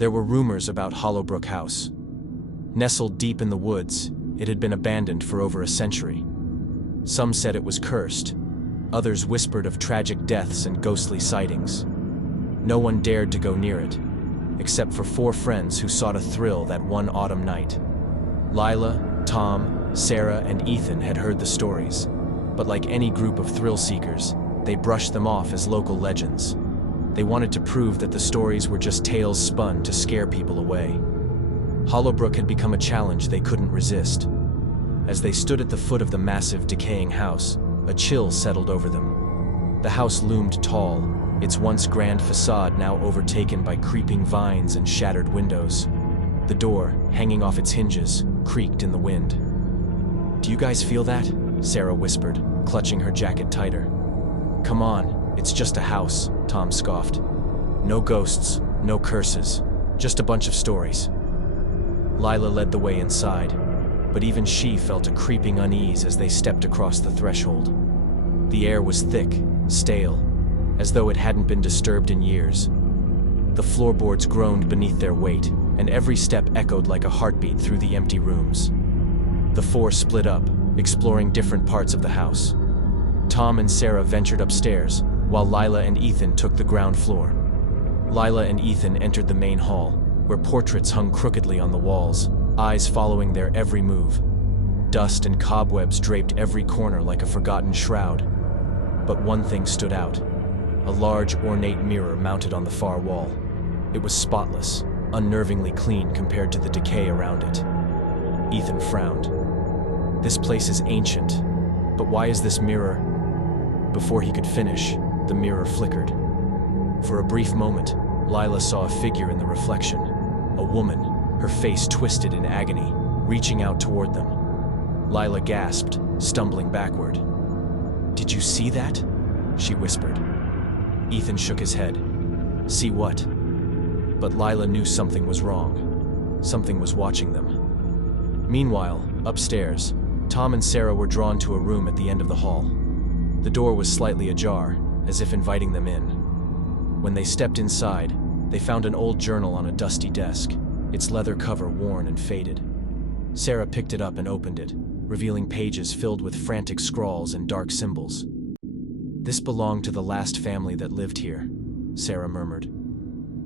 There were rumors about Hollowbrook House. Nestled deep in the woods, it had been abandoned for over a century. Some said it was cursed. Others whispered of tragic deaths and ghostly sightings. No one dared to go near it, except for 4 friends who sought a thrill that one autumn night. Lila, Tom, Sarah, and Ethan had heard the stories, but like any group of thrill seekers, they brushed them off as local legends. They wanted to prove that the stories were just tales spun to scare people away. Hollowbrook had become a challenge they couldn't resist. As they stood at the foot of the massive, decaying house, a chill settled over them. The house loomed tall, its once grand facade now overtaken by creeping vines and shattered windows. The door, hanging off its hinges, creaked in the wind. "Do you guys feel that?" Sarah whispered, clutching her jacket tighter. "Come on, it's just a house," Tom scoffed. "No ghosts, no curses, just a bunch of stories." Lila led the way inside, but even she felt a creeping unease as they stepped across the threshold. The air was thick, stale, as though it hadn't been disturbed in years. The floorboards groaned beneath their weight, and every step echoed like a heartbeat through the empty rooms. The 4 split up, exploring different parts of the house. Tom and Sarah ventured upstairs, while Lila and Ethan took the ground floor. Lila and Ethan entered the main hall, where portraits hung crookedly on the walls, eyes following their every move. Dust and cobwebs draped every corner like a forgotten shroud. But one thing stood out: a large, ornate mirror mounted on the far wall. It was spotless, unnervingly clean compared to the decay around it. Ethan frowned. "This place is ancient, but why is this mirror?" Before he could finish, the mirror flickered. For a brief moment, Lila saw a figure in the reflection. A woman, her face twisted in agony, reaching out toward them. Lila gasped, stumbling backward. "Did you see that?" she whispered. Ethan shook his head. "See what?" But Lila knew something was wrong. Something was watching them. Meanwhile, upstairs, Tom and Sarah were drawn to a room at the end of the hall. The door was slightly ajar, as if inviting them in. When they stepped inside, they found an old journal on a dusty desk, its leather cover worn and faded. Sarah picked it up and opened it, revealing pages filled with frantic scrawls and dark symbols. "This belonged to the last family that lived here," Sarah murmured.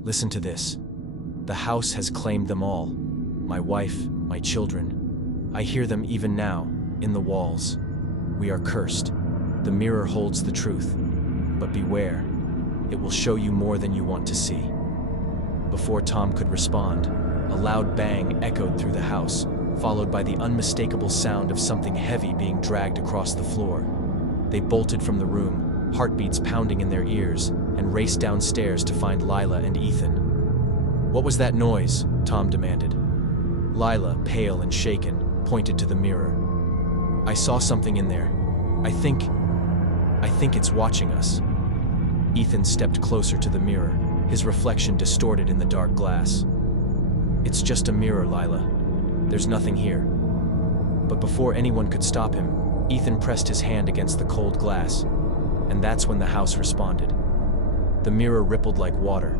"Listen to this. The house has claimed them all. My wife, my children. I hear them even now, in the walls. We are cursed. The mirror holds the truth. But beware. It will show you more than you want to see." Before Tom could respond, a loud bang echoed through the house, followed by the unmistakable sound of something heavy being dragged across the floor. They bolted from the room, heartbeats pounding in their ears, and raced downstairs to find Lila and Ethan. "What was that noise?" Tom demanded. Lila, pale and shaken, pointed to the mirror. "I saw something in there. I think it's watching us." Ethan stepped closer to the mirror, his reflection distorted in the dark glass. "It's just a mirror, Lila. There's nothing here." But before anyone could stop him, Ethan pressed his hand against the cold glass, and that's when the house responded. The mirror rippled like water,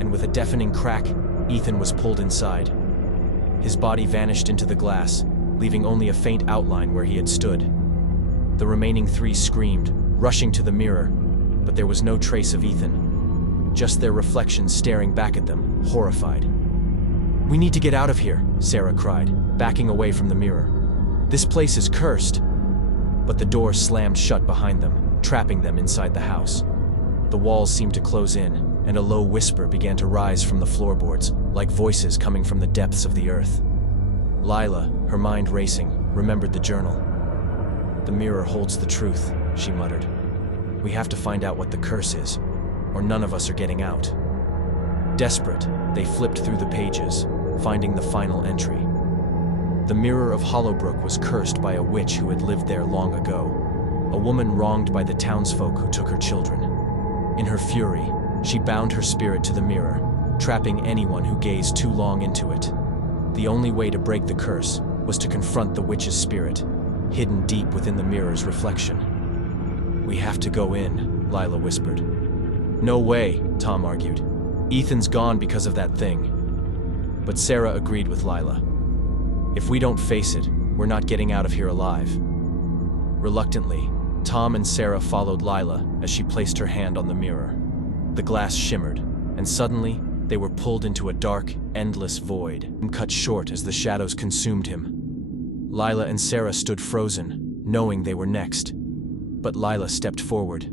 and with a deafening crack, Ethan was pulled inside. His body vanished into the glass, leaving only a faint outline where he had stood. The remaining 3 screamed, rushing to the mirror, but there was no trace of Ethan. Just their reflections staring back at them, horrified. "We need to get out of here," Sarah cried, backing away from the mirror. "This place is cursed." But the door slammed shut behind them, trapping them inside the house. The walls seemed to close in, and a low whisper began to rise from the floorboards, like voices coming from the depths of the earth. Lila, her mind racing, remembered the journal. "The mirror holds the truth," she muttered. "We have to find out what the curse is, or none of us are getting out." Desperate, they flipped through the pages, finding the final entry. The mirror of Hollowbrook was cursed by a witch who had lived there long ago, a woman wronged by the townsfolk who took her children. In her fury, she bound her spirit to the mirror, trapping anyone who gazed too long into it. The only way to break the curse was to confront the witch's spirit, hidden deep within the mirror's reflection. "We have to go in," Lila whispered. "No way," Tom argued. "Ethan's gone because of that thing. but Sarah agreed with Lila. If we don't face it, we're not getting out of here alive. Reluctantly, Tom and Sarah followed Lila as she placed her hand on the mirror. The glass shimmered, and suddenly, they were pulled into a dark, endless void, and cut short as the shadows consumed him. Lila and Sarah stood frozen, knowing they were next. But Lila stepped forward.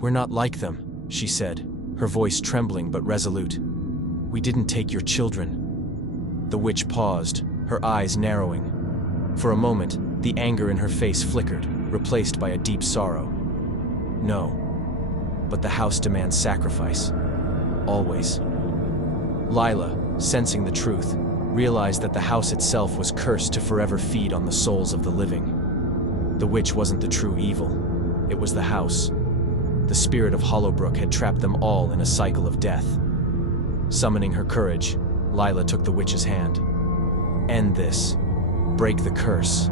"We're not like them," she said, her voice trembling but resolute. "We didn't take your children." The witch paused, her eyes narrowing. For a moment, the anger in her face flickered, replaced by a deep sorrow. "No, but the house demands sacrifice. Always." Lila, sensing the truth, realized that the house itself was cursed to forever feed on the souls of the living. The witch wasn't the true evil. It was the house. The spirit of Hollowbrook had trapped them all in a cycle of death. Summoning her courage, Lila took the witch's hand. "End this. Break the curse."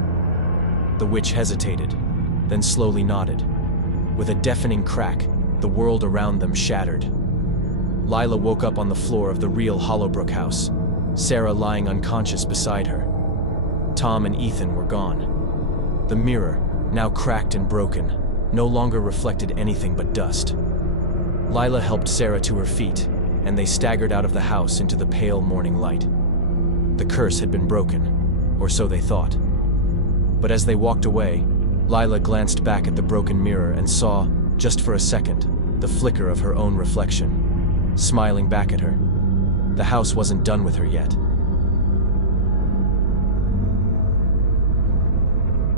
The witch hesitated, then slowly nodded. With a deafening crack, the world around them shattered. Lila woke up on the floor of the real Hollowbrook house, Sarah lying unconscious beside her. Tom and Ethan were gone. The mirror, now cracked and broken, no longer reflected anything but dust. Lila helped Sarah to her feet, and they staggered out of the house into the pale morning light. The curse had been broken, or so they thought. But as they walked away, Lila glanced back at the broken mirror and saw, just for a second, the flicker of her own reflection, smiling back at her. The house wasn't done with her yet.